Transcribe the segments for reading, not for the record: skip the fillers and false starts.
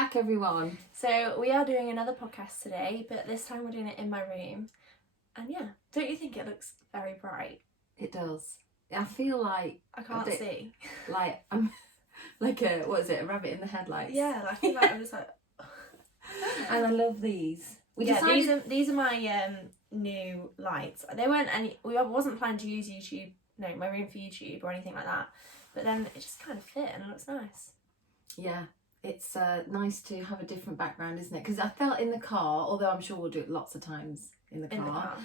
back, everyone. So we are doing another podcast today, but this time we're doing it in my room. And yeah, don't you think it looks very bright? It does. I feel like I can't see. Like I'm like a a rabbit in the headlights. Yeah, I feel like I'm just like. And I love these. These are my new lights. They weren't any. We wasn't planning to use YouTube. No, my room for YouTube or anything like that. But then it just kind of fit and it looks nice. Yeah. It's nice to have a different background, isn't it? Because I felt in the car, although I'm sure we'll do it lots of times in the car,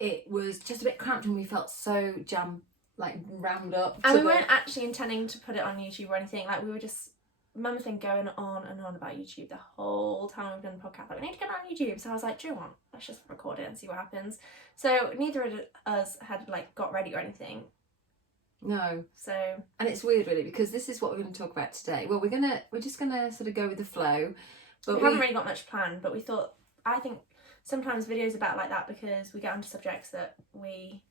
it was just a bit cramped and we felt so rammed up. And we weren't actually intending to put it on YouTube or anything. Like, we were just, Mum has been going on and on about YouTube the whole time we've done the podcast. Like, we need to get it on YouTube. So I was like, do you know what? Let's just record it and see what happens. So neither of us had got ready or anything. No. So. And it's weird, really, because this is what we're going to talk about today. Well, we're just gonna sort of go with the flow. But we haven't really got much planned. But we thought, I think sometimes videos are better like that because we get onto subjects that we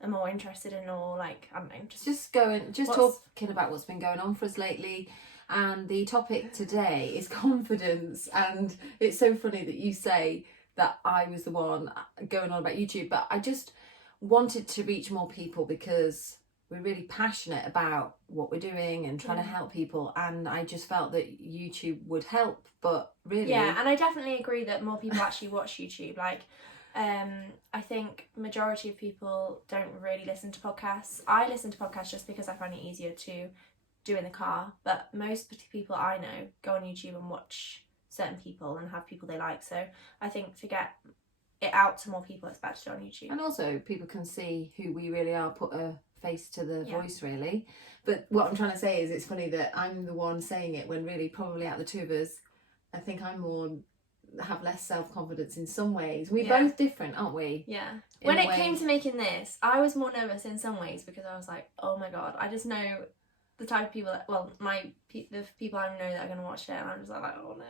are more interested in, or like, I don't know, just talking about what's been going on for us lately. And the topic today is confidence. And it's so funny that you say that I was the one going on about YouTube, but I just wanted to reach more people because we're really passionate about what we're doing and trying to help people, and I just felt that YouTube would help. But really, yeah, and I definitely agree that more people actually watch YouTube. Like, I think majority of people don't really listen to podcasts. I listen to podcasts just because I find it easier to do in the car, but most people I know go on YouTube and watch certain people and have people they like. So I think to get it out to more people, it's better to do on YouTube. And also people can see who we really are, put a face to the voice, really. But what I'm trying to say is, it's funny that I'm the one saying it when really probably out of the two of us, I think I'm have less self-confidence in some ways. We're both different, aren't we? Yeah. When it came to making this, I was more nervous in some ways because I was like, oh my god, I just know the type of people that, the people I know that are going to watch it, and I'm just like, oh no.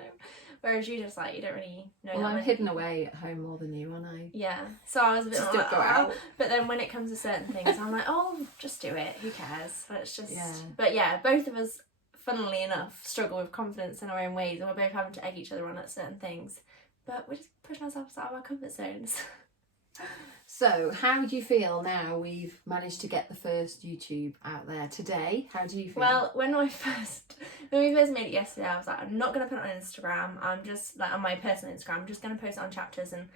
Whereas you just you don't really know. Well, I'm hidden away at home more than you, aren't I? Yeah. So I was a bit just don't go out. But then when it comes to certain things, I'm like, oh, just do it. Who cares? Let's just. Yeah. But yeah, both of us, funnily enough, struggle with confidence in our own ways, and we're both having to egg each other on at certain things. But we're just pushing ourselves out of our comfort zones. So, how do you feel now we've managed to get the first YouTube out there today? How do you feel? Well, when we first made it yesterday, I was like, I'm not going to put it on Instagram. I'm just, on my personal Instagram, I'm just going to post it on chapters and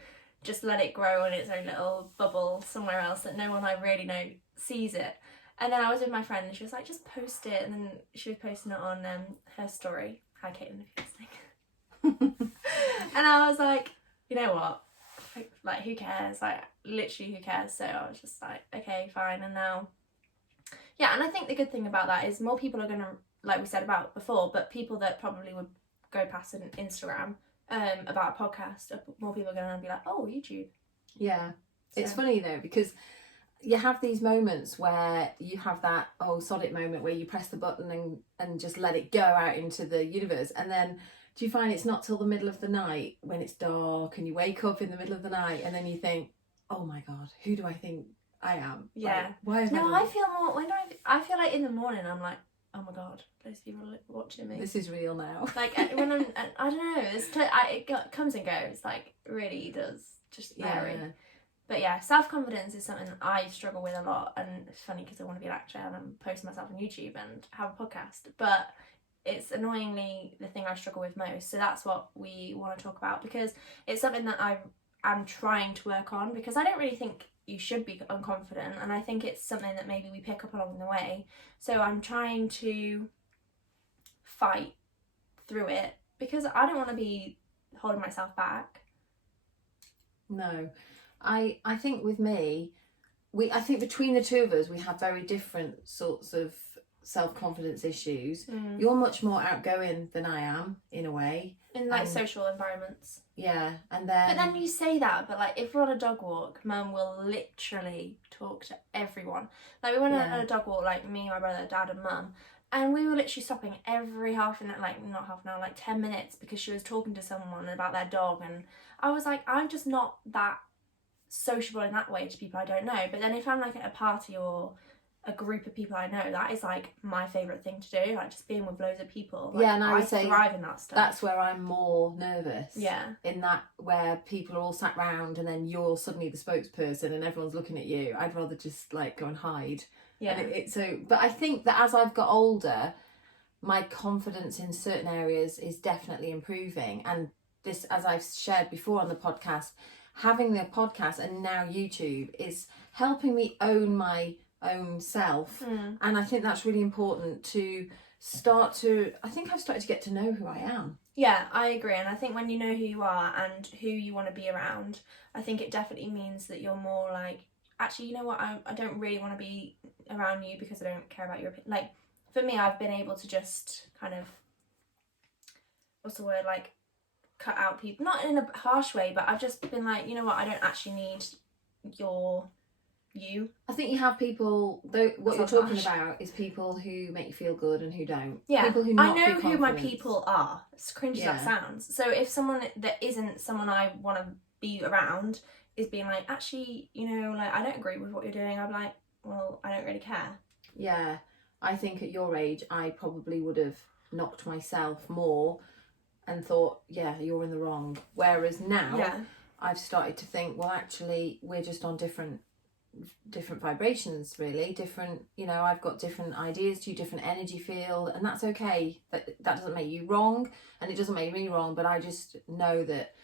just let it grow in its own little bubble somewhere else that no one I really know sees it. And then I was with my friend and she was like, just post it. And then she was posting it on her story. Hi, Caitlin, if you're listening. And I was like, you know what? Like, who cares? Like, literally, who cares? So I was just like, okay, fine. And now, yeah, and I think the good thing about that is more people are going to, like we said about before, but people that probably would go past an Instagram about a podcast, more people are going to be like, oh, YouTube. Yeah. So. It's funny, though, because you have these moments where you have that, oh, sod it moment where you press the button and just let it go out into the universe. And then do you find it's not till the middle of the night when it's dark and you wake up in the middle of the night and then you think, oh my god, who do I think I am? Yeah. Like, I feel more, I feel like in the morning I'm like, oh my god, those people are watching me. This is real now. Like, when I don't know, it comes and goes, like, really does just vary. Yeah. But yeah, self-confidence is something I struggle with a lot, and it's funny because I want to be an actor and I'm posting myself on YouTube and have a podcast, but it's annoyingly the thing I struggle with most. So that's what we want to talk about, because it's something that I'm trying to work on, because I don't really think you should be unconfident, and I think it's something that maybe we pick up along the way. So I'm trying to fight through it because I don't want to be holding myself back. No. I think with me, I think between the two of us, we have very different sorts of self-confidence issues. You're much more outgoing than I am, in a way. In social environments. Yeah, and then... But then you say that, but if we're on a dog walk, Mum will literally talk to everyone. Like, we went on a dog walk, me, my brother, Dad and Mum, and we were literally stopping every not half an hour, 10 minutes, because she was talking to someone about their dog, and I was like, I'm just not that sociable in that way to people I don't know. But then if I'm at a party or a group of people I know, that is like my favourite thing to do, like just being with loads of people. Like, yeah, and I would say thrive in that stuff. that's where I'm more nervous. Yeah. In that, where people are all sat round and then you're suddenly the spokesperson and everyone's looking at you. I'd rather just like go and hide. Yeah. And but I think that as I've got older, my confidence in certain areas is definitely improving. And this, as I've shared before on the podcast, having the podcast and now YouTube is helping me own my own self. And I think that's really important to I think I've started to get to know who I am. Yeah, I agree. And I think when you know who you are and who you want to be around, I think it definitely means that you're more like, actually, you know what, I don't really want to be around you because I don't care about your opinion. Like, for me, I've been able to just kind of, what's the word, like, cut out people, not in a harsh way, but I've just been like, you know what, I don't actually need you. I think you have people, though, what you're That's talking harsh. about is people who make you feel good and who don't. Yeah, People who I knock know your who my confidence. people are, as cringe as that sounds. So if someone that isn't someone I want to be around is being like, actually, you know, like, I don't agree with what you're doing, I'm like, well, I don't really care. Yeah, I think at your age, I probably would have knocked myself more and thought, yeah, you're in the wrong. Whereas now, I've started to think, well, actually, we're just on different vibrations, really. Different, you know, I've got different ideas to you, different energy field, and that's okay. That doesn't make you wrong, and it doesn't make me wrong, but I just know that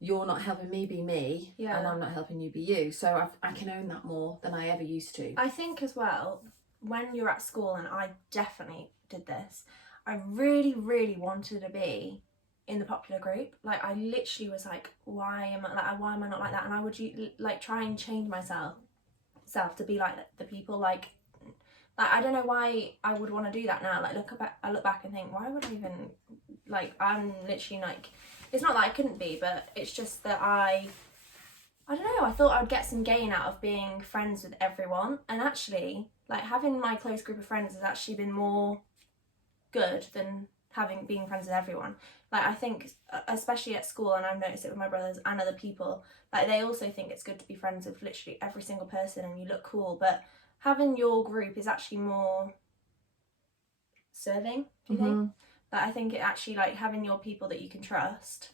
you're not helping me be me, and I'm not helping you be you. So I can own that more than I ever used to. I think as well, when you're at school, and I definitely did this, I really, really wanted to be in the popular group. Like, I literally was like, why am I not like that? And I would like try and change myself to be like the people. Like I don't know why I would want to do that now. Like, I look back and think, why would I even, like, I'm literally like, it's not that I couldn't be, but it's just that I don't know, I thought I'd get some gain out of being friends with everyone, and actually, like, having my close group of friends has actually been more good than being friends with everyone. Like, I think, especially at school, and I've noticed it with my brothers and other people, like, they also think it's good to be friends with literally every single person and you look cool, but having your group is actually more serving, do you think? Like, I think it actually, like, having your people that you can trust,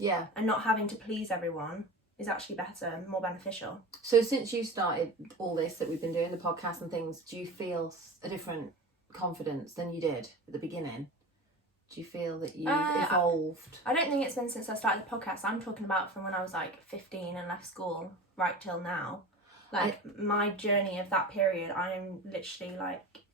and not having to please everyone is actually better and more beneficial. So since you started all this that we've been doing, the podcast and things, do you feel a different confidence than you did at the beginning? Do you feel that you've evolved? I don't think it's been since I started the podcast. I'm talking about from when I was like 15 and left school right till now. Like, my journey of that period, I'm literally like,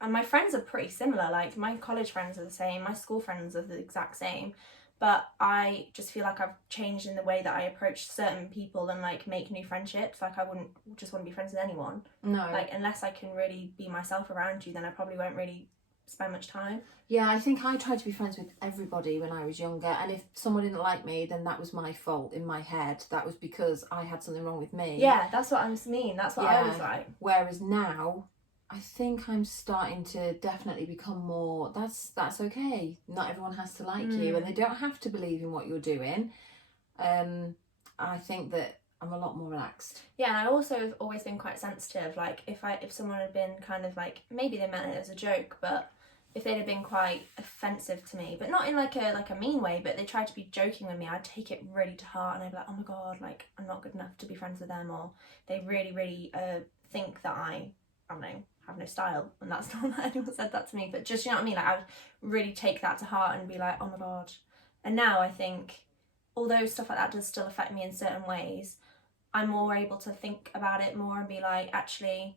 and my friends are pretty similar. Like, my college friends are the same, my school friends are the exact same, but I just feel like I've changed in the way that I approach certain people and like make new friendships. Like, I wouldn't just want to be friends with anyone. No. Like, unless I can really be myself around you, then I probably won't really spend much time. Yeah, I think I tried to be friends with everybody when I was younger, and if someone didn't like me, then that was my fault in my head. That was because I had something wrong with me. Yeah, that's what I mean. That's what I was like. Whereas now, I think I'm starting to definitely become more, that's okay. Not everyone has to like you, and they don't have to believe in what you're doing. I think that I'm a lot more relaxed. Yeah, and I also have always been quite sensitive. Like, if someone had been kind of like, maybe they meant it as a joke, but if they'd have been quite offensive to me, but not in like a mean way, but they tried to be joking with me, I'd take it really to heart, and I'd be like, oh my god, like, I'm not good enough to be friends with them, or they really, really think that I don't know, have no style, and that's not that anyone said that to me, but just, you know what I mean, like, I would really take that to heart and be like, oh my god. And now I think, although stuff like that does still affect me in certain ways, I'm more able to think about it more and be like, actually,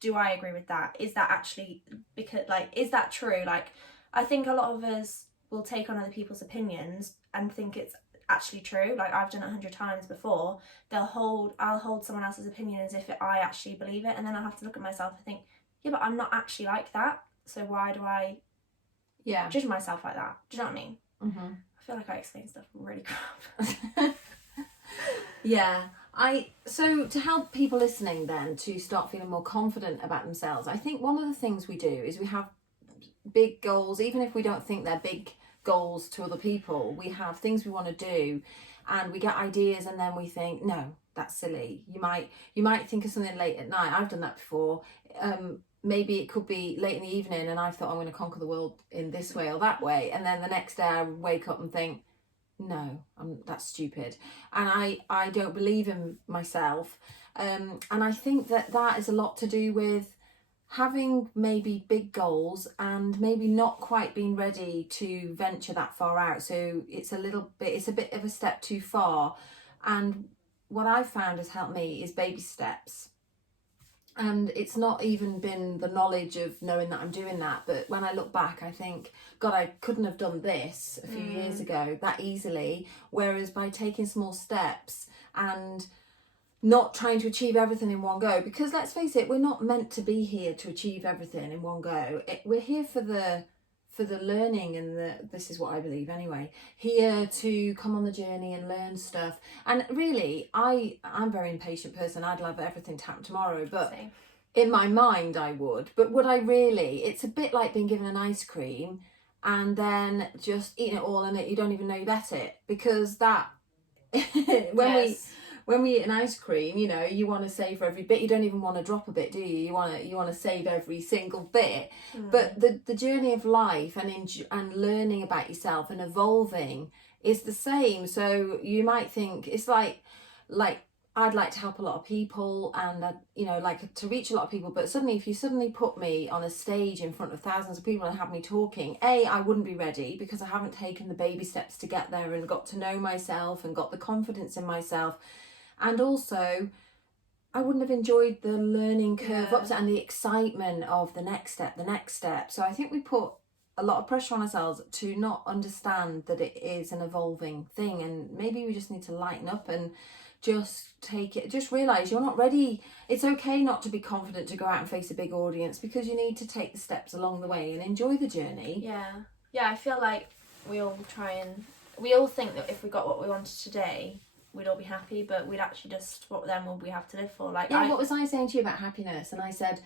do I agree with that? Is that actually, because, like, is that true? Like, I think a lot of us will take on other people's opinions and think it's actually true. Like, I've done it 100 times before. I'll hold someone else's opinion as if I actually believe it, and then I'll have to look at myself and think, yeah, but I'm not actually like that, so why do I judge myself like that? Do you know what I mean? I feel like I explain stuff really crap. Yeah. So to help people listening then to start feeling more confident about themselves, I think one of the things we do is we have big goals, even if we don't think they're big goals to other people. We have things we want to do, and we get ideas, and then we think, no, that's silly. You might think of something late at night. I've done that before. Maybe it could be late in the evening and I thought I'm going to conquer the world in this way or that way, and then the next day I wake up and think, no, that's stupid, and I don't believe in myself. And I think that is a lot to do with having maybe big goals and maybe not quite being ready to venture that far out. So it's a bit of a step too far. And what I've found has helped me is baby steps. And it's not even been the knowledge of knowing that I'm doing that, but when I look back I think, God, I couldn't have done this a few years ago that easily, whereas by taking small steps and not trying to achieve everything in one go, because let's face it, we're not meant to be here to achieve everything in one go. We're here for the learning, and this is what I believe anyway, here to come on the journey and learn stuff. And really, I'm a very impatient person. I'd love everything to happen tomorrow, but Same. in my mind I would. But would I really? It's a bit like being given an ice cream and then just eating it all and you don't even know you've ate it, because that when we eat an ice cream, you know, you want to savour every bit. You don't even want to drop a bit, do you? You want to save every single bit. But the journey of life and learning about yourself and evolving is the same. So you might think it's like I'd like to help a lot of people and you know, like to reach a lot of people, but suddenly if you suddenly put me on a stage in front of thousands of people and have me talking, I wouldn't be ready, because I haven't taken the baby steps to get there and got to know myself and got the confidence in myself. And also, I wouldn't have enjoyed the learning curve up to and the excitement of the next step. So I think we put a lot of pressure on ourselves to not understand that it is an evolving thing, and maybe we just need to lighten up and just realise you're not ready. It's okay not to be confident to go out and face a big audience, because you need to take the steps along the way and enjoy the journey. Yeah, I feel like we all think that if we got what we wanted today, we'd all be happy, but we'd actually just, what then would we have to live for? Like, what was I saying to you about happiness? And I said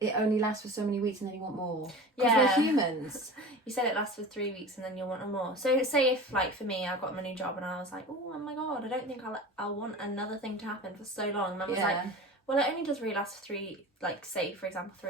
it only lasts for so many weeks and then you want more, because we're humans. You said it lasts for 3 weeks and then you'll want more. So say if, like, for me, I got my new job and I was like, oh my God, I don't think I'll want another thing to happen for so long. And Mum was like, well, it only does really last for 3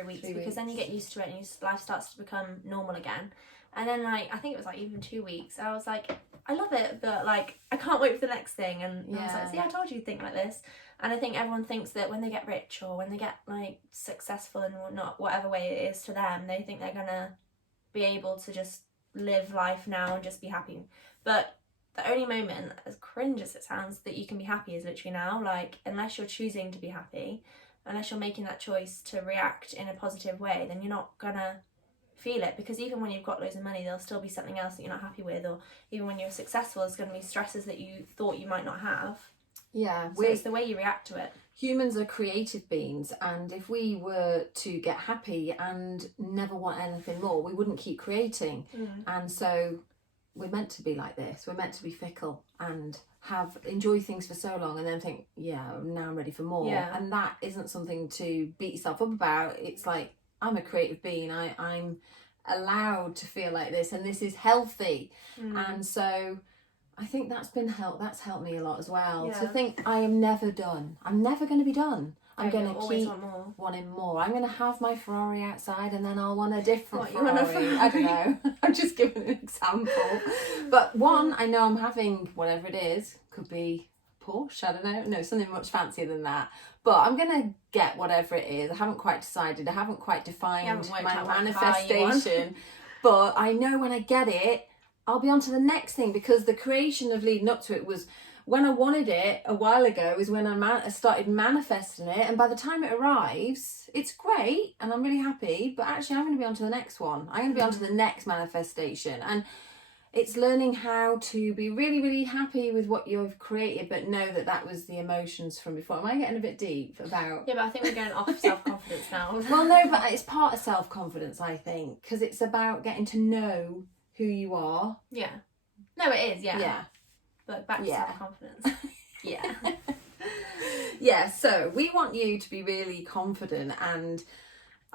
weeks, because then you get used to it and your life starts to become normal again. And then, like, I think it was like even 2 weeks, I was like, I love it, but like I can't wait for the next thing. And I was like, see, I told you to think like this. And I think everyone thinks that when they get rich or when they get like successful in whatever way it is to them, they think they're gonna be able to just live life now and just be happy. But the only moment, as cringe as it sounds, that you can be happy is literally now. Like, unless you're choosing to be happy, unless you're making that choice to react in a positive way, then you're not gonna feel it, because even when you've got loads of money, there'll still be something else that you're not happy with, or even when you're successful, there's going to be stresses that you thought you might not have. So it's the way you react to it. Humans are creative beings, and if we were to get happy and never want anything more, we wouldn't keep creating. And so we're meant to be like this. We're meant to be fickle and enjoy things for so long and then think, now I'm ready for more. And that isn't something to beat yourself up about. It's like, I'm a creative being. I'm allowed to feel like this, and this is healthy. And so I think that's helped me a lot as well, to think I am never done. I'm never going to be done. I'm going to keep wanting more. I'm going to have my Ferrari outside and then I'll want a different Ferrari. I don't know. I'm just giving an example. But one, I know I'm having whatever it is. Could be Porsche, I don't know. No, something much fancier than that. But I'm going to get whatever it is. I haven't quite decided. I haven't quite defined my manifestation. But I know when I get it, I'll be on to the next thing, because the creation of leading up to it was when I wanted it a while ago, is when I started manifesting it. And by the time it arrives, it's great and I'm really happy. But actually, I'm going to be on to the next one. I'm going to be on to the next manifestation. And it's learning how to be really, really happy with what you've created, but know that was the emotions from before. Am I getting a bit deep about... Yeah, but I think we're going off self-confidence now. Well, no, but it's part of self-confidence, I think, because it's about getting to know who you are. Yeah. No, it is, yeah. But back to self-confidence. Yeah, so we want you to be really confident, and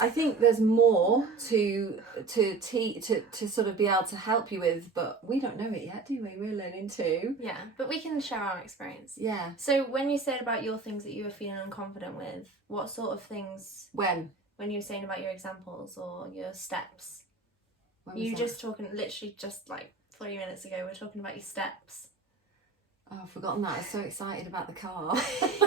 I think there's more to sort of be able to help you with, but we don't know it yet, do we? We're learning too. Yeah, but we can share our experience. Yeah. So when you said about your things that you were feeling unconfident with, what sort of things? When you were saying about your examples or your steps, was just talking literally just like 30 minutes ago. We're talking about your steps. Oh, I've forgotten that. I was so excited about the car.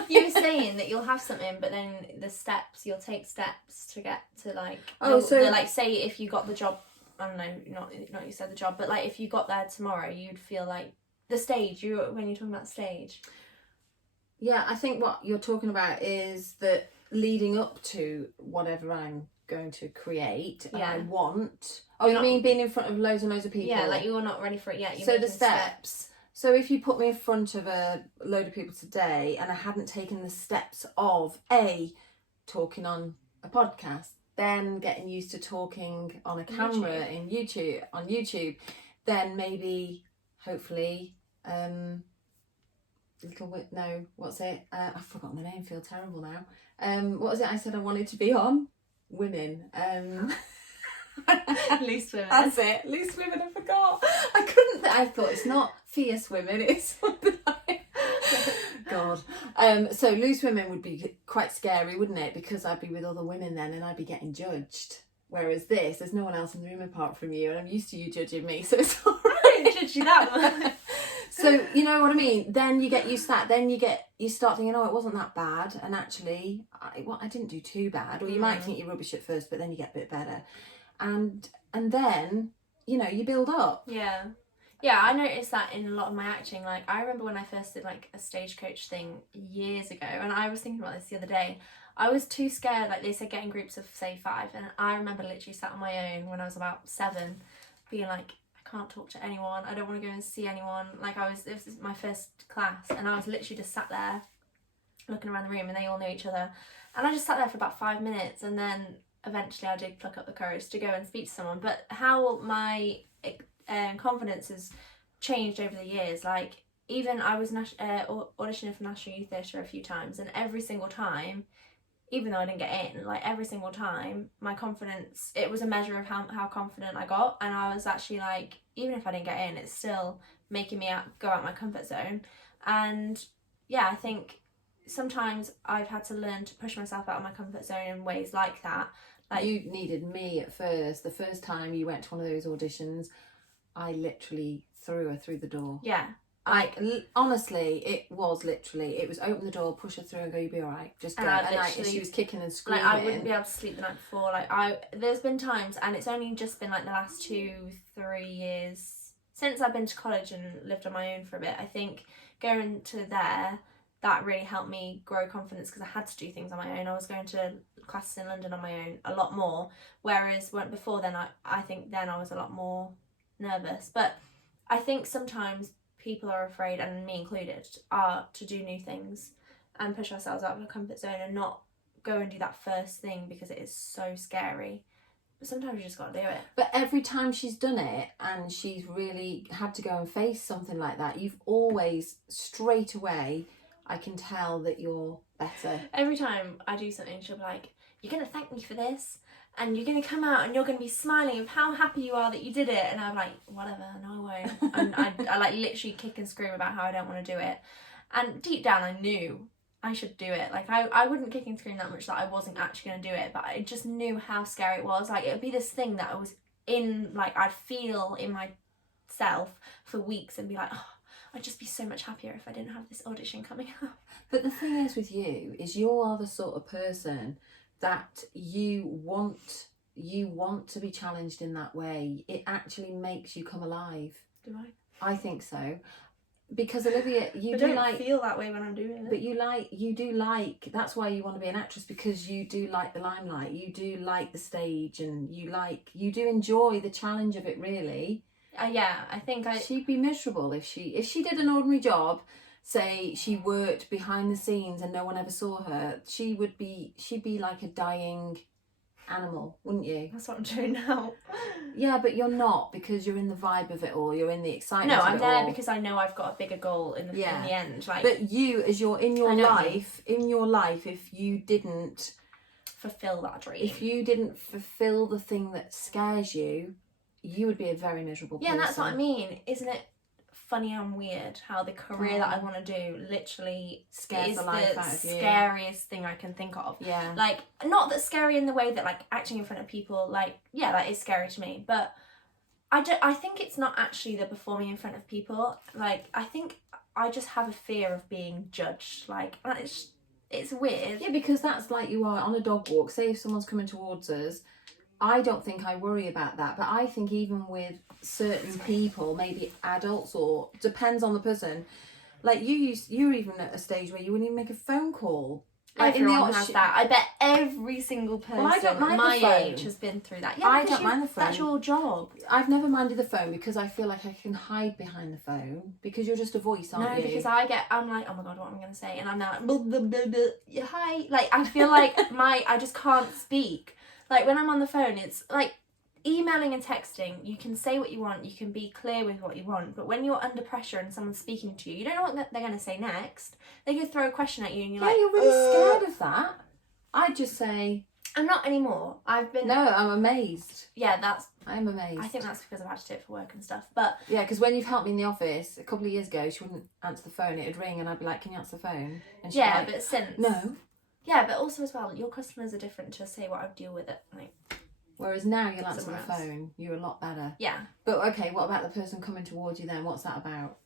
You were saying that you'll have something, but then the steps, you'll take steps to get to like. Like say if you got the job, I don't know, not you said the job, but like if you got there tomorrow, you'd feel like the stage. When you're talking about stage. Yeah, I think what you're talking about is that leading up to whatever I'm going to create and I want. Oh, you mean being in front of loads and loads of people? Yeah, like you're not ready for it yet. So the steps. So if you put me in front of a load of people today and I hadn't taken the steps of talking on a podcast, then getting used to talking on a camera on YouTube, then maybe, hopefully, what's it? I've forgotten the name, feel terrible now. What was it I said I wanted to be on? Women. Loose women. That's it. Loose women, I forgot. I thought it's not fierce women, it's something like God. So loose women would be quite scary, wouldn't it? Because I'd be with other women then and I'd be getting judged. Whereas there's no one else in the room apart from you and I'm used to you judging me, so it's alright. I don't judge you that much. So you know what I mean? Then you get used to that. Then you start thinking, oh, it wasn't that bad. And actually, I didn't do too bad. Or you might think you're rubbish at first, but then you get a bit better. And then, you build up. Yeah. Yeah, I noticed that in a lot of my acting. Like, I remember when I first did, like, a stagecoach thing years ago, and I was thinking about this the other day. I was too scared, like, they said get in groups of, say, 5, and I remember literally sat on my own when I was about 7, being like, I can't talk to anyone, I don't want to go and see anyone. Like, this was my first class, and I was literally just sat there, looking around the room, and they all knew each other. And I just sat there for about 5 minutes, and then eventually I did pluck up the courage to go and speak to someone. But how my confidence has changed over the years, like even I was auditioning for National Youth Theatre a few times, and every single time, even though I didn't get in, like every single time my confidence, it was a measure of how confident I got. And I was actually like, even if I didn't get in, it's still making me go out my comfort zone. And yeah, I think sometimes I've had to learn to push myself out of my comfort zone in ways like that. Like, you needed me at first. The first time you went to one of those auditions, I literally threw her through the door. Yeah. Honestly, it was open the door, push her through and go, you'll be alright, just go. And she was kicking and screaming. Like, I wouldn't be able to sleep the night before. Like, there's been times, and it's only just been like the last 2-3 years since I've been to college and lived on my own for a bit. I think going to there, that really helped me grow confidence because I had to do things on my own. I was going to classes in London on my own a lot more, whereas before then I think then I was a lot more nervous. But I think sometimes people are afraid, and me included, are to do new things and push ourselves out of our comfort zone and not go and do that first thing because it is so scary. But sometimes you just got to do it. But every time she's done it and she's really had to go and face something like that, you've always straight away, I can tell that you're better. Every time I do something, she'll be like, you're going to thank me for this, and you're going to come out and you're going to be smiling of how happy you are that you did it. And I'm like, whatever, no, I won't. And I like literally kick and scream about how I don't want to do it. And deep down I knew I should do it. Like I wouldn't kick and scream that much that I wasn't actually going to do it, but I just knew how scary it was. Like it would be this thing that I was in, like I'd feel in myself for weeks and be like, oh, I'd just be so much happier if I didn't have this audition coming up. But the thing is with you, is you are the sort of person that you want to be challenged in that way. It actually makes you come alive. Do I? I think so. Because Olivia, I don't feel that way when I'm doing it. But you do like, that's why you want to be an actress, because you do like the limelight, you do like the stage, and you do enjoy the challenge of it, really. Yeah, I think she'd be miserable if she did an ordinary job. Say she worked behind the scenes and no one ever saw her, she'd be like a dying animal, wouldn't you? That's what I'm doing now. Yeah, but you're not, because you're in the vibe of it all. You're in the excitement. No, I'm there because I know I've got a bigger goal in the end. Like, but you, as you're in your life, if you didn't fulfill that dream. If you didn't fulfill the thing that scares you, you would be a very miserable person. Yeah, and that's what I mean. Isn't it funny and weird how the career that I want to do literally scares is the life the out of you. scariest thing I can think of. Yeah. Like, not that scary in the way that, like, acting in front of people, like, yeah, that is scary to me. But I think it's not actually the performing in front of people. Like, I think I just have a fear of being judged. Like, it's weird. Yeah, because that's like you are on a dog walk. Say if someone's coming towards us, I don't think I worry about that. But I think even with certain people, maybe adults, or depends on the person. Like you were even at a stage where you wouldn't even make a phone call. Like Everyone has that. I bet every single person I don't mind my the phone. age has been through that. Yeah, I don't mind the phone. That's your job. I've never minded the phone because I feel like I can hide behind the phone because you're just a voice, aren't you? No, because I'm like, oh my god, what am I going to say? And I'm now like, blah, blah, blah, blah. Yeah, hi. Like, I feel like I just can't speak. Like, when I'm on the phone, it's like emailing and texting. You can say what you want. You can be clear with what you want. But when you're under pressure and someone's speaking to you, you don't know what they're going to say next. They could throw a question at you and you're like, you're really scared of that. I'd just say... I'm not anymore. I've been... No, I'm amazed. Yeah, I'm amazed. I think that's because I've had to do it for work and stuff. But... Yeah, because when you've helped me in the office, a couple of years ago, she wouldn't answer the phone. It'd ring and I'd be like, can you answer the phone? And she'd be like, but since... No. Yeah, but also as well, your customers are different to say what I would deal with it. Like... Whereas now you'll answer the Somewhere else. phone. You're a lot better. Yeah. But okay, what about the person coming towards you then? What's that about?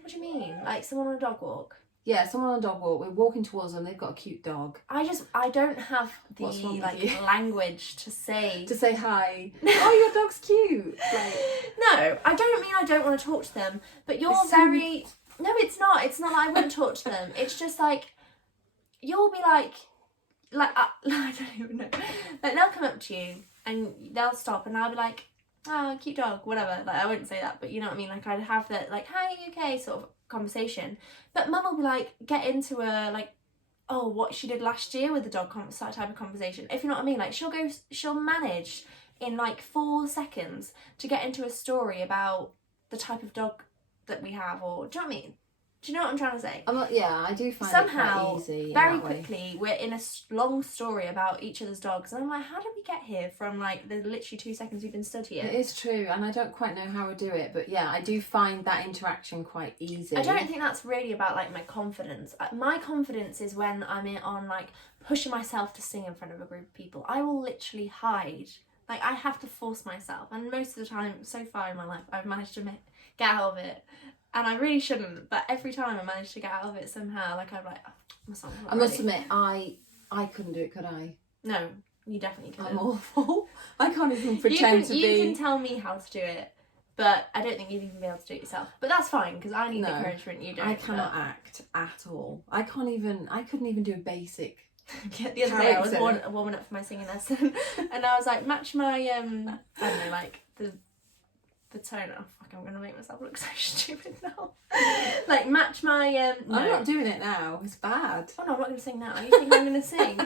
What do you mean? Like someone on a dog walk? Yeah, someone on a dog walk. We're walking towards them. They've got a cute dog. I don't have the What's wrong with like you? language to say. To say hi. Oh, your dog's cute. Like... No, I don't mean I don't want to talk to them. But you're It's so- very... No, it's not. It's not that I wouldn't talk to them. It's just like... You'll be like... I don't even know. Like, they'll come up to you and they'll stop and I'll be like, oh, cute dog, whatever. Like, I wouldn't say that, but you know what I mean? Like, I'd have that, like, hi, are you okay, sort of conversation. But mum will be like, get into a, like, oh, what she did last year with the dog type of conversation. If you know what I mean? Like, she'll manage in, like, 4 seconds to get into a story about the type of dog that we have, or, do you know what I mean? Do you know what I'm trying to say? Yeah, I do find Somehow, it quite easy. very quickly, we're in a long story about each other's dogs, and I'm like, how did we get here from like the literally 2 seconds we've been stood here? It is true, and I don't quite know how I do it, but yeah, I do find that interaction quite easy. I don't think that's really about like my confidence. My confidence is when I'm on like pushing myself to sing in front of a group of people. I will literally hide. Like, I have to force myself, and most of the time, so far in my life, I've managed to get out of it. And I really shouldn't, but every time I manage to get out of it somehow, like I'm like, oh, I must admit, I couldn't do it, could I? No, you definitely couldn't. I'm awful. I can't even pretend to be. You can tell me how to do it, but I don't think you'd even be able to do it yourself. But that's fine, because I need the encouragement, you don't. I cannot act at all. I couldn't even do a basic. The other day I was warming up for my singing lesson, and I was like, match my, I don't know, like, the tone. Oh fuck, I'm gonna make myself look so stupid now. Like, match my no. I'm not doing it now, it's bad. Oh no, I'm not gonna sing now. You think I'm gonna sing?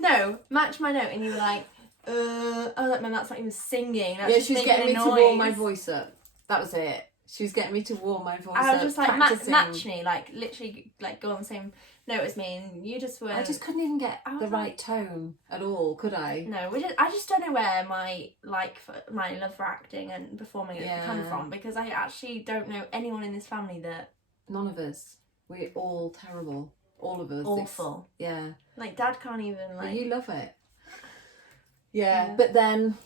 No, match my note. And you were like, oh, like, man, that's not even singing. That's just she was getting me a to warm my voice up. That was it. She was getting me to warm my voice up. I was just like, practicing. match me, like, literally, like, go on the same note as me, and you just were. I just couldn't even get the right tone at all, could I? No, I just don't know where my love for acting and performing has come from, because I actually don't know anyone in this family that. None of us. We're all terrible. All of us. Awful. Yeah. Like, Dad can't even, like. But you love it. Yeah, but then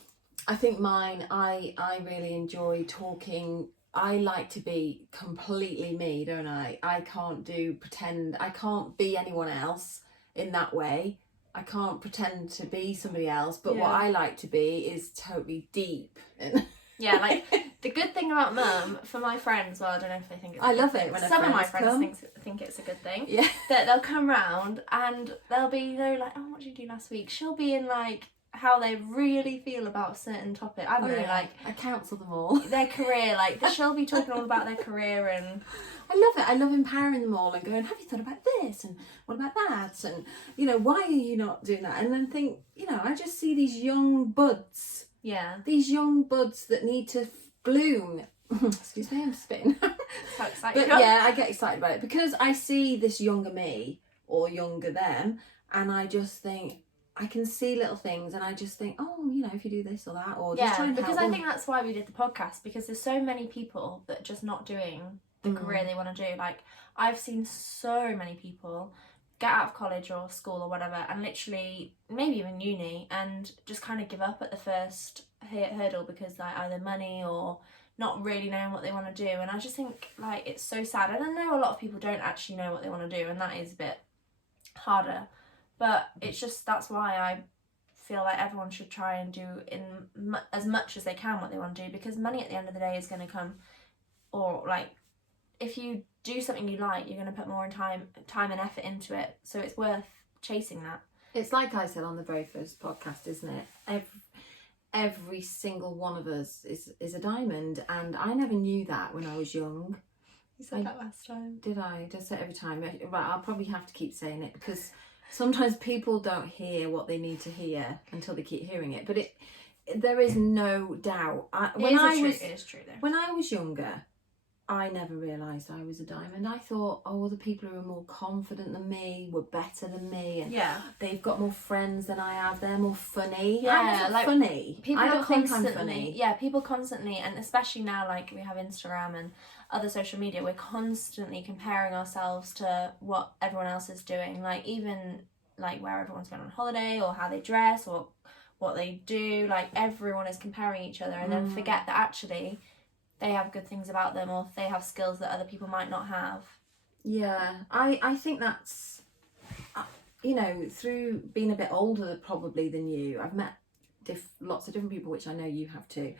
I think mine, I really enjoy talking. I like to be completely me, don't I? I can't pretend. I can't be anyone else in that way. I can't pretend to be somebody else. But what I like to be is totally deep. Yeah, like, the good thing about Mum, for my friends, well, I don't know if they think it's a I good love thing. it when Some of my friends think it's a good thing. Yeah. That they'll come round and they'll be, you know, like, oh, what did you do last week? She'll be in, like, how they really feel about a certain topic. I don't know, like, I counsel them all. Their career, like, she'll be talking all about their career, and I love it. I love empowering them all and going, have you thought about this? And what about that? And, you know, why are you not doing that? And then think, you know, I just see these young buds. Yeah. These young buds that need to bloom. Excuse me, I'm spitting. How excited. But yeah, I get excited about it because I see this younger me or younger them, and I just think, I can see little things and I just think, oh, you know, if you do this or that, or just try and because help I them. think that's why we did the podcast, because there's so many people that are just not doing the career they want to do. Like, I've seen so many people get out of college or school or whatever and literally maybe even uni and just kind of give up at the first hurdle because like either money or not really knowing what they want to do. And I just think like it's so sad, and I know a lot of people don't actually know what they want to do, and that is a bit harder, but it's just, that's why I feel like everyone should try and do as much as they can what they want to do, because money at the end of the day is going to come, or like if you do something you like, you're going to put more time and effort into it, so it's worth chasing that. It's like I said on the very first podcast, isn't it? Every single one of us is a diamond, and I never knew that when I was young. You said that last time. Did I? Did I say it every time? Right, I'll probably have to keep saying it, because sometimes people don't hear what they need to hear until they keep hearing it. But there is no doubt. It is true though. When I was younger, I never realised I was a diamond. I thought, oh, the people who are more confident than me were better than me, and they've got more friends than I have. They're more funny. Yeah, I'm not funny. People I don't think I'm constantly, funny. yeah, people constantly, and especially now, like we have Instagram and other social media, we're constantly comparing ourselves to what everyone else is doing. Like even like where everyone's going on holiday, or how they dress, or what they do. Like everyone is comparing each other, and then forget that actually they have good things about them, or they have skills that other people might not have. Yeah, I think that's, you know, through being a bit older probably than you, I've met lots of different people, which I know you have too.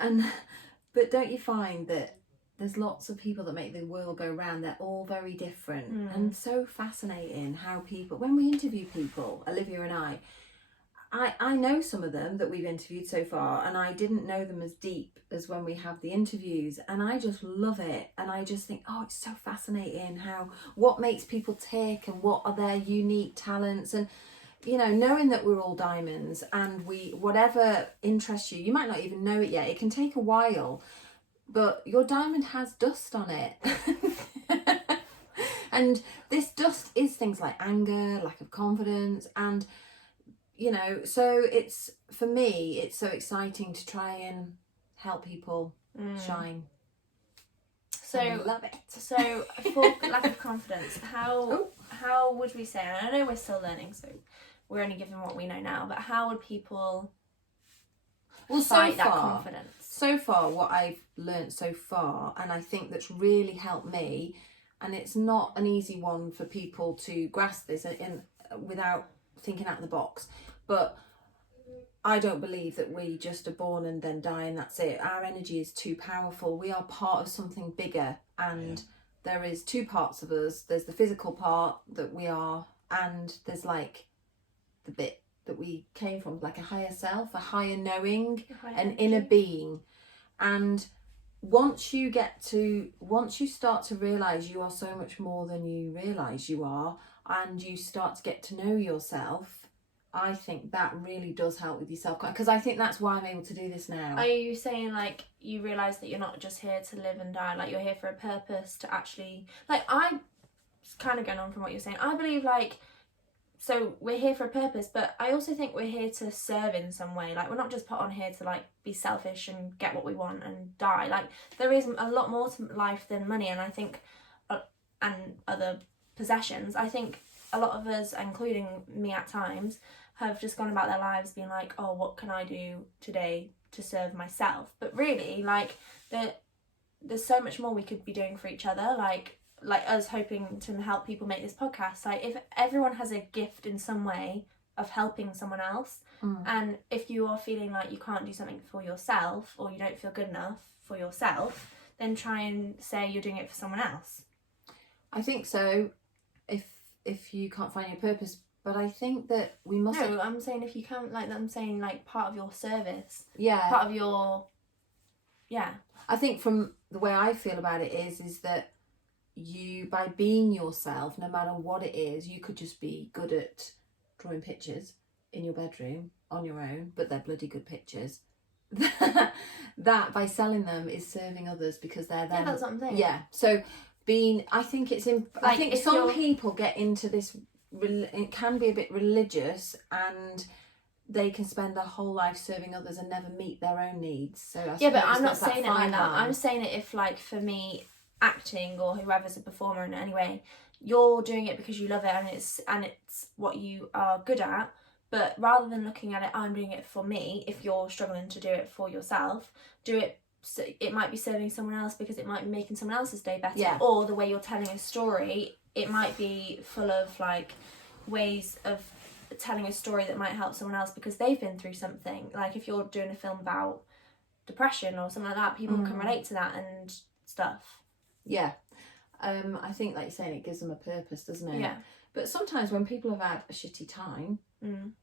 But don't you find that there's lots of people that make the world go round? They're all very different, and so fascinating how people, when we interview people, Olivia and I know some of them that we've interviewed so far, and I didn't know them as deep as when we have the interviews, and I just love it. And I just think, oh, it's so fascinating what makes people tick and what are their unique talents. And you know, knowing that we're all diamonds, and whatever interests you might not even know it yet. It can take a while, but your diamond has dust on it. And this dust is things like anger, lack of confidence, and you know, so it's, for me, it's so exciting to try and help people shine. So I love it. So for lack of confidence, how would we say, and I know we're still learning, so we're only given what we know now, but how would people fight that confidence? So far, what I've learnt so far, and I think that's really helped me, and it's not an easy one for people to grasp this without thinking out of the box, but I don't believe that we just are born and then die and that's it. Our energy is too powerful. We are part of something bigger, and there is two parts of us. There's the physical part that we are, and there's like the bit that we came from, like a higher self, a higher knowing, an inner being. And once you start to realise you are so much more than you realise you are, and you start to get to know yourself, I think that really does help with your self-confidence, because I think that's why I'm able to do this now. Are you saying like you realise that you're not just here to live and die, like you're here for a purpose, to actually, like, I kind of going on from what you're saying, I believe like, so we're here for a purpose, but I also think we're here to serve in some way. Like, we're not just put on here to like be selfish and get what we want and die. Like, there is a lot more to life than money, and I think and other possessions. I think a lot of us, including me at times, have just gone about their lives being like, oh, what can I do today to serve myself? But really, like, there's so much more we could be doing for each other, like us hoping to help people make this podcast. Like, if everyone has a gift in some way of helping someone else, and if you are feeling like you can't do something for yourself, or you don't feel good enough for yourself, then try and say you're doing it for someone else. I think so, if you can't find your purpose. But I think that we must... No, I'm saying if you can't, like, I'm saying like part of your service. Yeah. Part of your... Yeah. I think from the way I feel about it is that you, by being yourself, no matter what it is, you could just be good at drawing pictures in your bedroom on your own, but they're bloody good pictures. That by selling them is serving others, because they're them. Yeah, that's what I'm saying. Yeah. So I think it's I think some people get into this it can be a bit religious, and they can spend their whole life serving others and never meet their own needs. So yeah, but I'm not saying it like that. I'm saying it if, like, for me, acting or whoever's a performer in any way, you're doing it because you love it and it's what you are good at. But rather than looking at it, I'm doing it for me, if you're struggling to do it for yourself, do it. So it might be serving someone else because it might be making someone else's day better. Yeah. Or the way you're telling a story, it might be full of like ways of telling a story that might help someone else because they've been through something. Like if you're doing a film about depression or something like that, people can relate to that and stuff. Yeah. I think, like you're saying, it gives them a purpose, doesn't it? Yeah. But sometimes when people have had a shitty time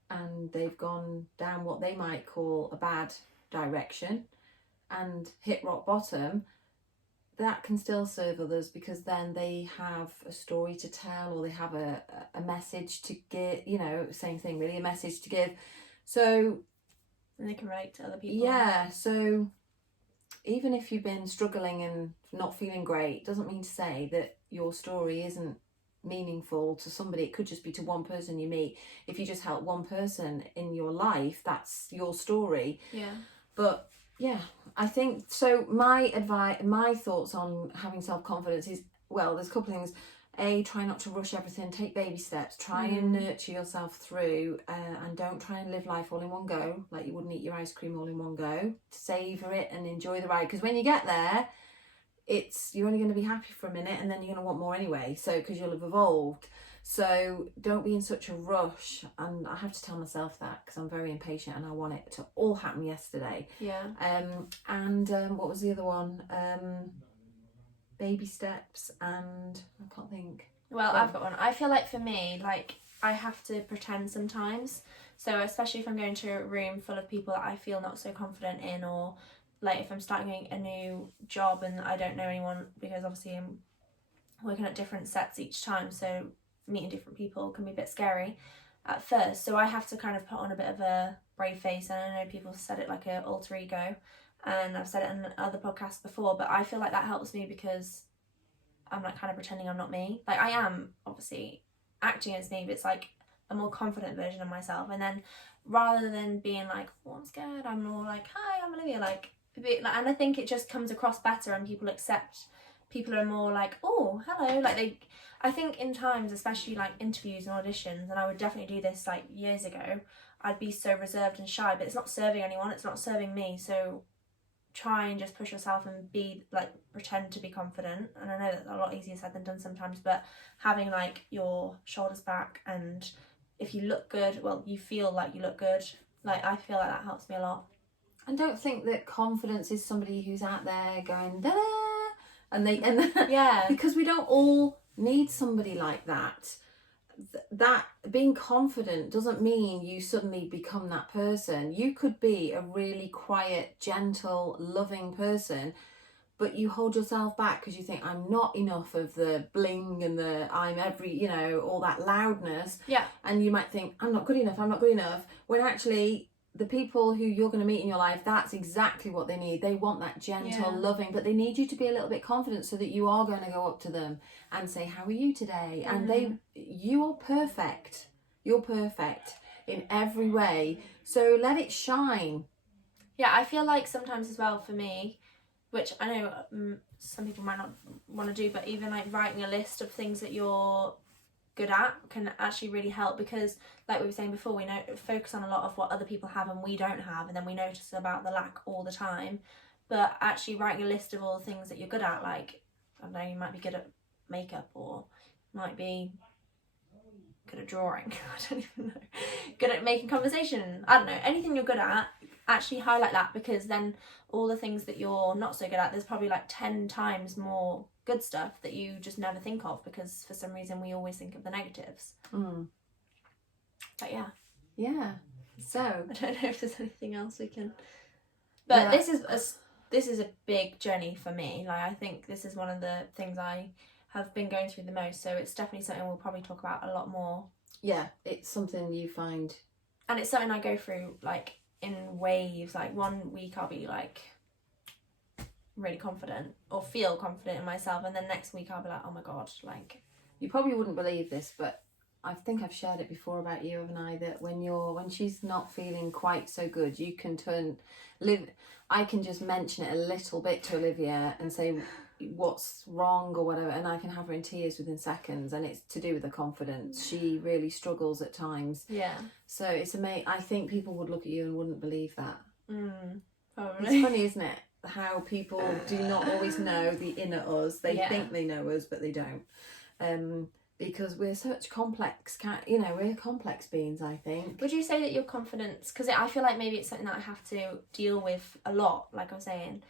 and they've gone down what they might call a bad direction and hit rock bottom, that can still serve others, because then they have a story to tell, or they have a message to give, you know, same thing really, a message to give. So and they can relate to other people. Yeah, so even if you've been struggling and not feeling great, doesn't mean to say that your story isn't meaningful to somebody. It could just be to one person you meet. If you just help one person in your life, that's your story. Yeah. But yeah, I think so. My thoughts on having self-confidence is, well, there's a couple of things. Try not to rush everything, take baby steps, try and nurture yourself through, and don't try and live life all in one go, like you wouldn't eat your ice cream all in one go. Savour it and enjoy the ride, because when you get there, you're only going to be happy for a minute and then you're going to want more anyway, so because you'll have evolved. So don't be in such a rush, and I have to tell myself that because I'm very impatient and I want it to all happen yesterday. Yeah. What was the other one? Baby steps, and I can't think. Well, I've got one. I feel like for me, like, I have to pretend sometimes. So especially if I'm going to a room full of people that I feel not so confident in, or like if I'm starting a new job and I don't know anyone, because obviously I'm working at different sets each time, so meeting different people can be a bit scary at first. So I have to kind of put on a bit of a brave face, and I know people have said it like an alter ego, and I've said it in other podcasts before, but I feel like that helps me because I'm like kind of pretending I'm not me. Like I am obviously acting as me, but it's like a more confident version of myself. And then rather than being like, oh, I'm scared, I'm more like, hi, I'm Olivia, like a bit like, and I think it just comes across better and people are more like, oh, hello, like I think in times, especially like interviews and auditions, and I would definitely do this like years ago, I'd be so reserved and shy, but it's not serving anyone, it's not serving me. So try and just push yourself and be like, pretend to be confident. And I know that's a lot easier said than done sometimes, but having like your shoulders back, and if you look good, well, you feel like you look good. Like I feel like that helps me a lot. And don't think that confidence is somebody who's out there going da and yeah, because we don't all need somebody like that. That being confident doesn't mean you suddenly become that person. You could be a really quiet, gentle, loving person, but you hold yourself back because you think, I'm not enough of the bling and the I'm every, all that loudness. Yeah. And you might think, I'm not good enough, when actually the people who you're going to meet in your life, that's exactly what they need. They want that gentle, loving, but they need you to be a little bit confident so that you are going to go up to them and say, how are you today? And you're perfect. You're perfect in every way. So let it shine. Yeah, I feel like sometimes as well for me, which I know some people might not want to do, but even like writing a list of things that you're good at can actually really help, because like we were saying before, we focus on a lot of what other people have and we don't have, and then we notice about the lack all the time. But actually writing a list of all the things that you're good at, like I don't know, you might be good at makeup, or might be good at drawing, I don't even know, good at making conversation, I don't know, anything you're good at, actually highlight that, because then all the things that you're not so good at, there's probably like 10 times more good stuff that you just never think of, because for some reason we always think of the negatives. But yeah, so I don't know if there's anything else we can, but this is a big journey for me. Like I think this is one of the things I have been going through the most, so it's definitely something we'll probably talk about a lot more. Yeah, it's something you find, and it's something I go through like in waves. Like 1 week I'll be like really confident or feel confident in myself, and then next week I'll be like, oh my god, like you probably wouldn't believe this, but I think I've shared it before about you, haven't I? That when she's not feeling quite so good, you can I can just mention it a little bit to Olivia and say what's wrong or whatever, and I can have her in tears within seconds, and it's to do with the confidence. She really struggles at times. Yeah. So it's amazing. I think people would look at you and wouldn't believe that. Probably. It's funny, isn't it? How people do not always know the inner us. They think they know us, but they don't. Because we're such complex, we're complex beings, I think. Would you say that your confidence, because I feel like maybe it's something that I have to deal with a lot, like I was saying,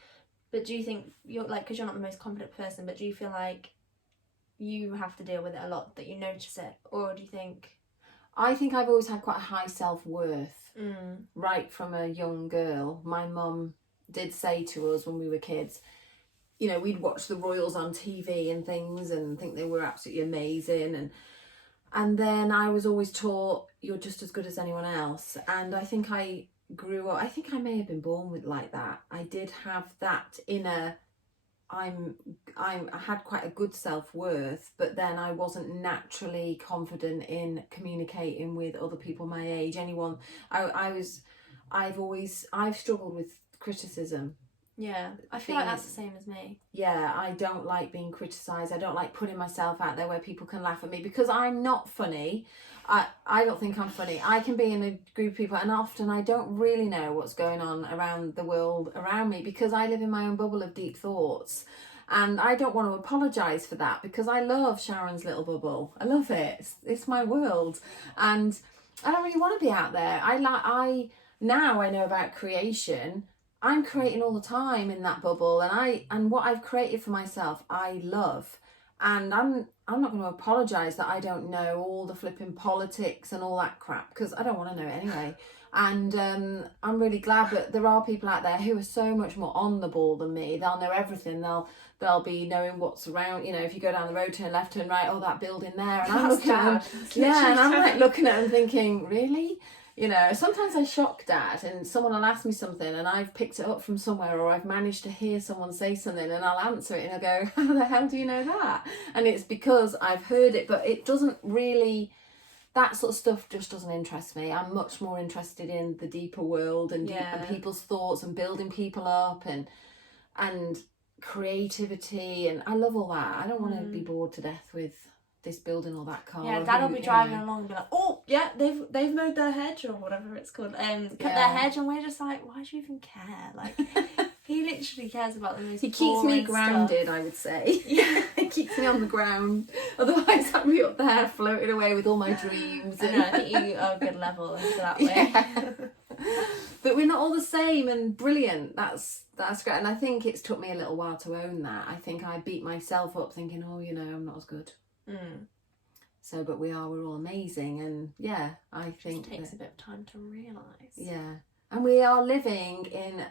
but do you think you're like, because you're not the most confident person, but do you feel like you have to deal with it a lot, that you notice it, or do you think? I think I've always had quite a high self-worth, right from a young girl. My mum did say to us when we were kids, we'd watch the royals on TV and things and think they were absolutely amazing, and then I was always taught you're just as good as anyone else. And I think I grew up, I think I may have been born with like that. I did have that inner, I had quite a good self-worth, but then I wasn't naturally confident in communicating with other people my age, anyone. I've struggled with criticism. Yeah, I feel like that's the same as me. Yeah, I don't like being criticised. I don't like putting myself out there where people can laugh at me, because I'm not funny. I don't think I'm funny. I can be in a group of people, and often I don't really know what's going on around the world around me, because I live in my own bubble of deep thoughts. And I don't want to apologise for that, because I love Sharon's little bubble. I love it. It's my world. And I don't really want to be out there. Now I know about creation. I'm creating all the time in that bubble, and what I've created for myself, I love. And I'm not going to apologise that I don't know all the flipping politics and all that crap, because I don't want to know it anyway. And I'm really glad that there are people out there who are so much more on the ball than me. They'll know everything. They'll be knowing what's around. If you go down the road, turn left, turn right, oh, that building there. And I'm looking at them, and I'm like looking at them thinking, really? Sometimes I shock Dad, and someone will ask me something and I've picked it up from somewhere, or I've managed to hear someone say something, and I'll answer it and I'll go, how the hell do you know that? And it's because I've heard it, but it doesn't really, that sort of stuff just doesn't interest me. I'm much more interested in the deeper world and people's thoughts and building people up and creativity, and I love all that. I don't want to be bored to death with this building or that car. Yeah, Dad will be driving along and be like, oh yeah, they've mowed their hedge or whatever it's called, cut their hedge, and we're just like, why do you even care? Like, he literally cares about the most He keeps me grounded stuff. I would say. Yeah. He keeps me on the ground, otherwise I'd be up there floating away with all my dreams. I think you are a good level into that way. But we're not all the same, and brilliant. That's great. And I think it's took me a little while to own that. I think I beat myself up thinking, oh, I'm not as good. So, but we're all amazing, and I think it takes a bit of time to realise. Yeah, and we are living in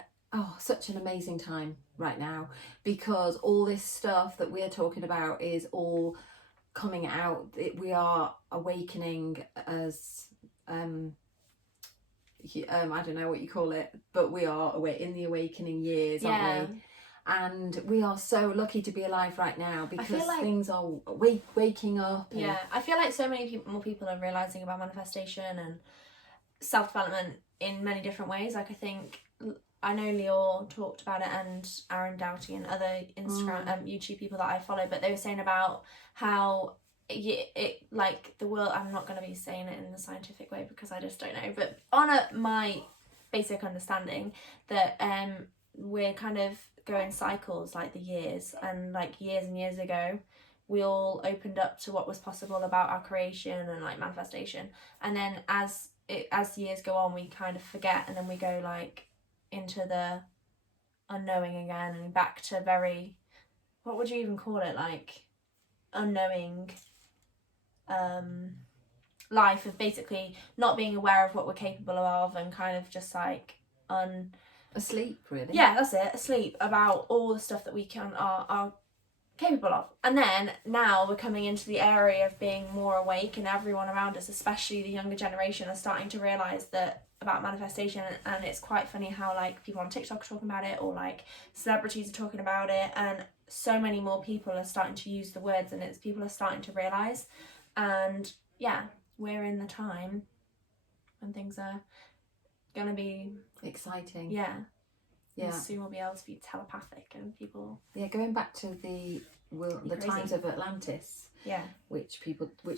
such an amazing time right now, because all this stuff that we're talking about is all coming out. We are awakening as I don't know what you call it, but we are in the awakening years, aren't we? And we are so lucky to be alive right now, because things are waking up. Yeah, I feel like so many more people are realising about manifestation and self-development in many different ways. Like, I know Lior talked about it, and Aaron Doughty and other Instagram YouTube people that I follow, but they were saying about how it like the world, I'm not going to be saying it in the scientific way because I just don't know, but on my basic understanding that we're kind of go in cycles, like the years, and like years and years ago we all opened up to what was possible about our creation and like manifestation, and then as years go on we kind of forget, and then we go like into the unknowing again, and back to very, what would you even call it, like unknowing life of basically not being aware of what we're capable of, and kind of just like asleep, really. Yeah, that's it, asleep about all the stuff that we are capable of. And then now we're coming into the area of being more awake, and everyone around us, especially the younger generation, are starting to realise that about manifestation. And it's quite funny how like people on TikTok are talking about it, or like celebrities are talking about it, and so many more people are starting to use the words, and people are starting to realise. And we're in the time when things are gonna be exciting. Yeah. Yeah. Soon we'll be able to be telepathic and people. Yeah, going back to the times of Atlantis. Yeah. Which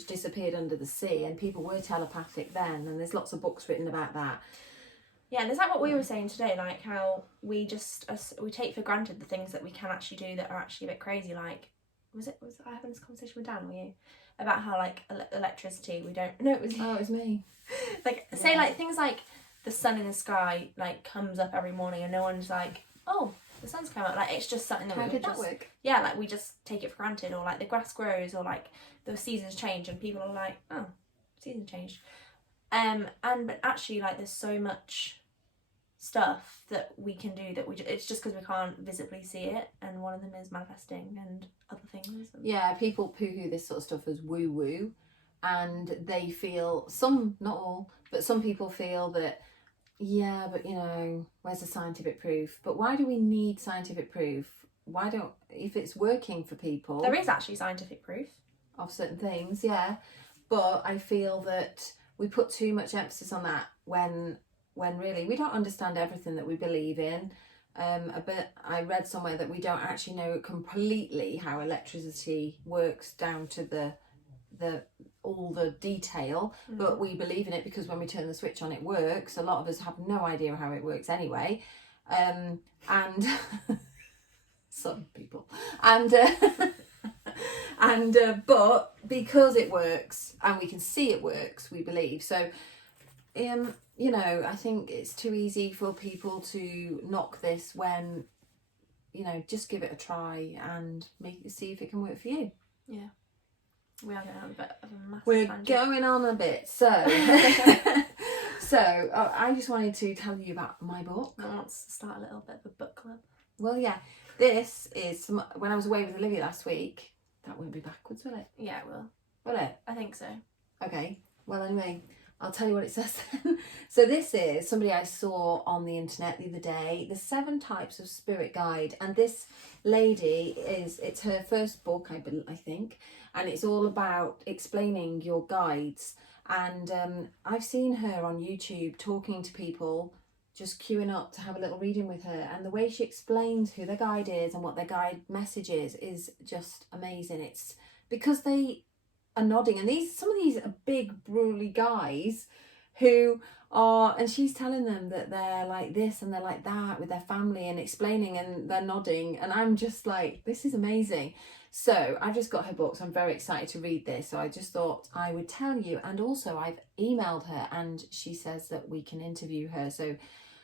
disappeared under the sea, and people were telepathic then, and there's lots of books written about that. Yeah, and is that what we were saying today? Like how we take for granted the things that we can actually do that are actually a bit crazy. Like, was I having this conversation with Dan? Were you about how like electricity we don't? No, it was me. Like say like things like the sun in the sky like comes up every morning and no one's like, oh, the sun's come out. Like it's just something that how did that work? Yeah, like we just take it for granted, or like the grass grows, or like the seasons change, and people are like, oh, season changed. But actually, like there's so much stuff that we can do that it's just because we can't visibly see it, and one of them is manifesting and other things. Yeah, people poo-hoo this sort of stuff as woo-woo, and they feel, some, not all, but some people feel that, yeah, but where's the scientific proof? But why do we need scientific proof? Why don't, if it's working for people, there is actually scientific proof of certain things, yeah, but I feel that we put too much emphasis on that when really we don't understand everything that we believe in. But I read somewhere that we don't actually know completely how electricity works down to the all the detail, but we believe in it because when we turn the switch on it works. A lot of us have no idea how it works anyway, and some people, but because it works and we can see it works, we believe. So I think it's too easy for people to knock this when, just give it a try and see if it can work for you. Yeah. We are going on a bit of a massive tangent. Going on a bit. So, I just wanted to tell you about my book. I want to start a little bit of a book club. Well, yeah. This is, when I was away with Olivia last week, that won't be backwards, will it? Yeah, it will. Will it? I think so. Okay. Well, anyway, I'll tell you what it says then. So this is somebody I saw on the internet the other day, the 7 Types of Spirit Guide. And this lady it's her first book, I think, and it's all about explaining your guides. And I've seen her on YouTube talking to people, just queuing up to have a little reading with her. And the way she explains who their guide is and what their guide message is just amazing. It's because they are nodding, and some of these are big burly guys who are, and she's telling them that they're like this and they're like that with their family and explaining, and they're nodding, and I'm just like, this is amazing. So I've just got her book, so I'm very excited to read this. So I just thought I would tell you, and also I've emailed her and she says that we can interview her, so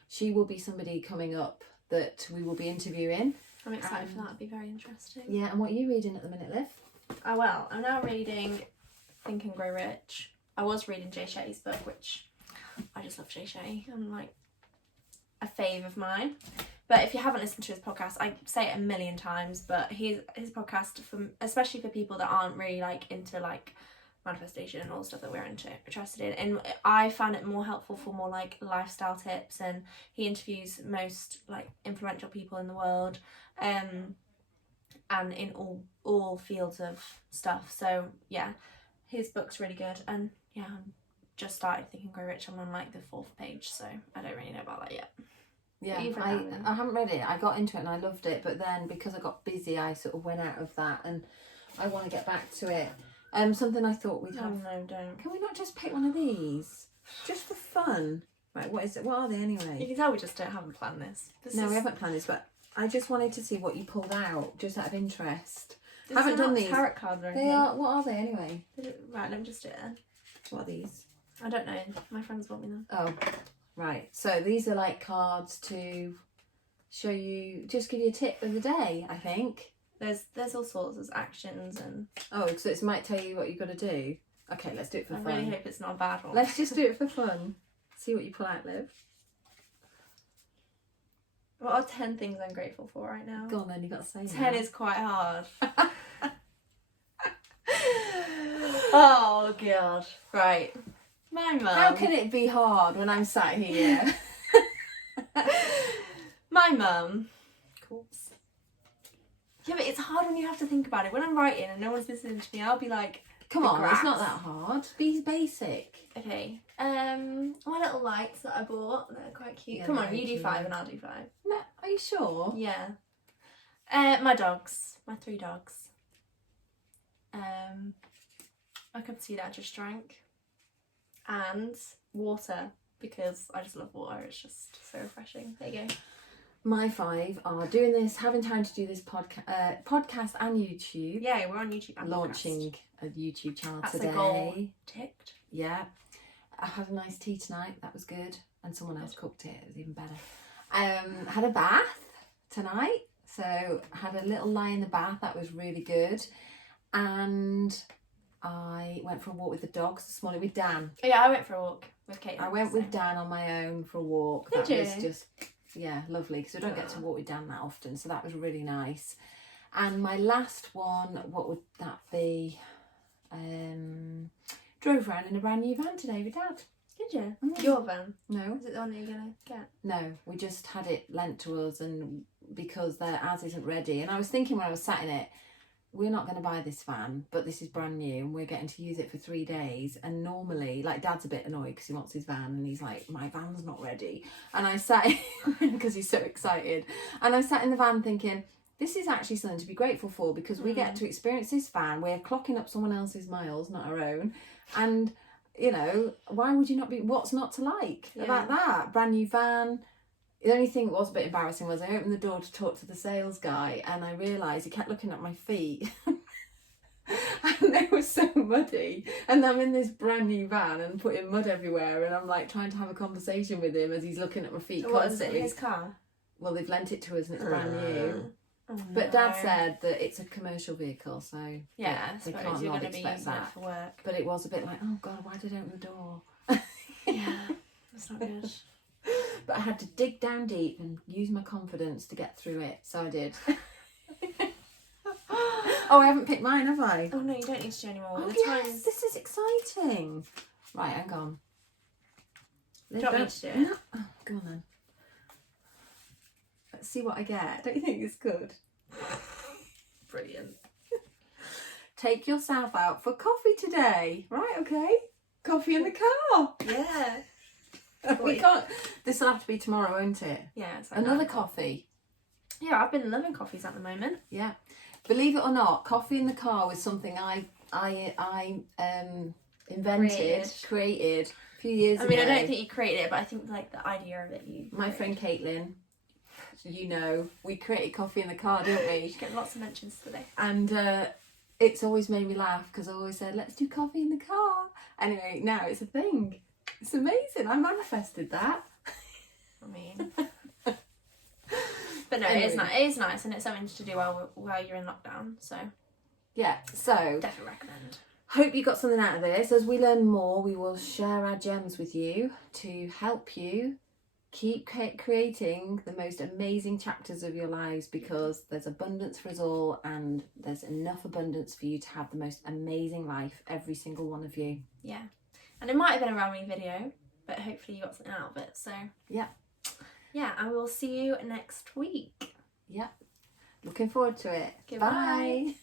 she will be somebody coming up that we will be interviewing. I'm excited for that. It'd be very interesting. Yeah. And what are you reading at the minute, Liv? Oh, well, I'm now reading Think and Grow Rich. I was reading Jay Shetty's book, which I just love Jay Shetty. I'm like a fave of mine. But if you haven't listened to his podcast, I say it a million times, but his podcast, especially for people that aren't really like into like manifestation and all the stuff that we're interested in, and I found it more helpful for more like lifestyle tips, and he interviews most like influential people in the world, and in all fields of stuff. So yeah, his book's really good, and yeah, I'm just started Think and Grow Rich. I'm on like the 4th page, so I don't really know about that yet. Yeah, I haven't read it. I got into it and I loved it, but then because I got busy, I sort of went out of that, and I want to get back to it. Something I thought we'd have. No, don't. Can we not just pick one of these, just for fun? Right, what is it? What are they anyway? You can tell we just haven't planned this. We haven't planned this, but I just wanted to see what you pulled out, just out of interest. I haven't done these. Tarot cards or anything. They are. What are they anyway? Right, let me just do it then. What are these? I don't know. My friends bought me them. Oh, right. So these are like cards to show you, just give you a tip of the day, I think. There's all sorts of actions and... Oh, so it might tell you what you've got to do. Okay, let's do it for fun. I really hope it's not a bad one. Let's just do it for fun. See what you pull out, Liv. What are 10 things I'm grateful for right now? Go on then, you've got to say 10 is quite hard. Oh, God. Right. My mum. How can it be hard when I'm sat here? My mum. Of course. Yeah, but it's hard when you have to think about it. When I'm writing and no one's listening to me, I'll be like... Come The on, it's not grass. that hard. Be basic. Okay. My little lights that I bought, they're quite cute. Yeah, Come they're on, you very do 5 cute. and I'll do 5. No, are you sure? Yeah. My dogs. My 3 dogs. My cup of tea that I just drank. And water, because I just love water. It's just so refreshing. There you go. My 5 are doing this, having time to do this podcast and YouTube. Yeah, we're on YouTube and Launching a YouTube channel That's today. a goal. Ticked. Yeah. I had a nice tea tonight. That was good. And someone else cooked it. It was even better. Had a bath tonight. So had a little lie in the bath. That was really good. And I went for a walk with the dogs this morning with Dan. Oh, yeah, I went for a walk with Kate. I went with Dan on my own for a walk. Did That was you? just, yeah, lovely. Because I don't get to walk with Dan that often. So that was really nice. And my last one, what would that be? Drove around in a brand new van today with Dad. Did you? Mm. Your van? No. Is it the one that you're going to get? No, we just had it lent to us, and because their as isn't ready. And I was thinking when I was sat in it, we're not going to buy this van, but this is brand new and we're getting to use it for 3 days. And normally, like, Dad's a bit annoyed because he wants his van and he's like, my van's not ready. And I sat because he's so excited. And I sat in the van thinking, this is actually something to be grateful for, because we get to experience this van. We're clocking up someone else's miles, not our own. And, you know, why would you not be, what's not to like about that? Brand new van. The only thing that was a bit embarrassing was I opened the door to talk to the sales guy and I realised he kept looking at my feet. And they were so muddy. And I'm in this brand new van and putting mud everywhere, and I'm like trying to have a conversation with him as he's looking at my feet What, is it constantly. his car? Well, they've lent it to us and it's brand new. Oh, But no. Dad said that it's a commercial vehicle, so Yeah, I they suppose can't you're not going to be expect using that. that for work. But it was a bit like, oh God, why did I open the door? Yeah, that's not good. But I had to dig down deep and use my confidence to get through it, so I did. Oh, I haven't picked mine, have I? Oh no, you don't need to do any more. Oh The yes, time's... this is exciting. Right, hang on. Do you want me to do it? No. Oh, go on then. Let's see what I get. Don't you think it's good? Brilliant. Take yourself out for coffee today. Right, okay. Coffee in the car. Yeah. We can't. This will have to be tomorrow, won't it? Yeah, it's like Another 9 o'clock. coffee. Yeah, I've been loving coffees at the moment. Yeah. Believe it or not, coffee in the car was something I invented, created a few years ago. I mean, I don't think you created it, but I think like the idea of it, you. My friend Caitlin, you know, we created coffee in the car, didn't we? She's getting lots of mentions today. And it's always made me laugh because I always said, let's do coffee in the car. Anyway, now it's a thing. It's amazing. I manifested that. I mean. But no, Anyway. it is nice. It is nice, and it's something to do while you're in lockdown. So Yeah, so definitely recommend. hope you got something out of this. As we learn more, we will share our gems with you to help you keep creating the most amazing chapters of your lives, because there's abundance for us all, and there's enough abundance for you to have the most amazing life, every single one of you. Yeah, and it might have been a rambling video, but hopefully you got something out of it. So Yeah. Yeah, and we'll see you next week. Yeah. Looking forward to it. Goodbye. Bye.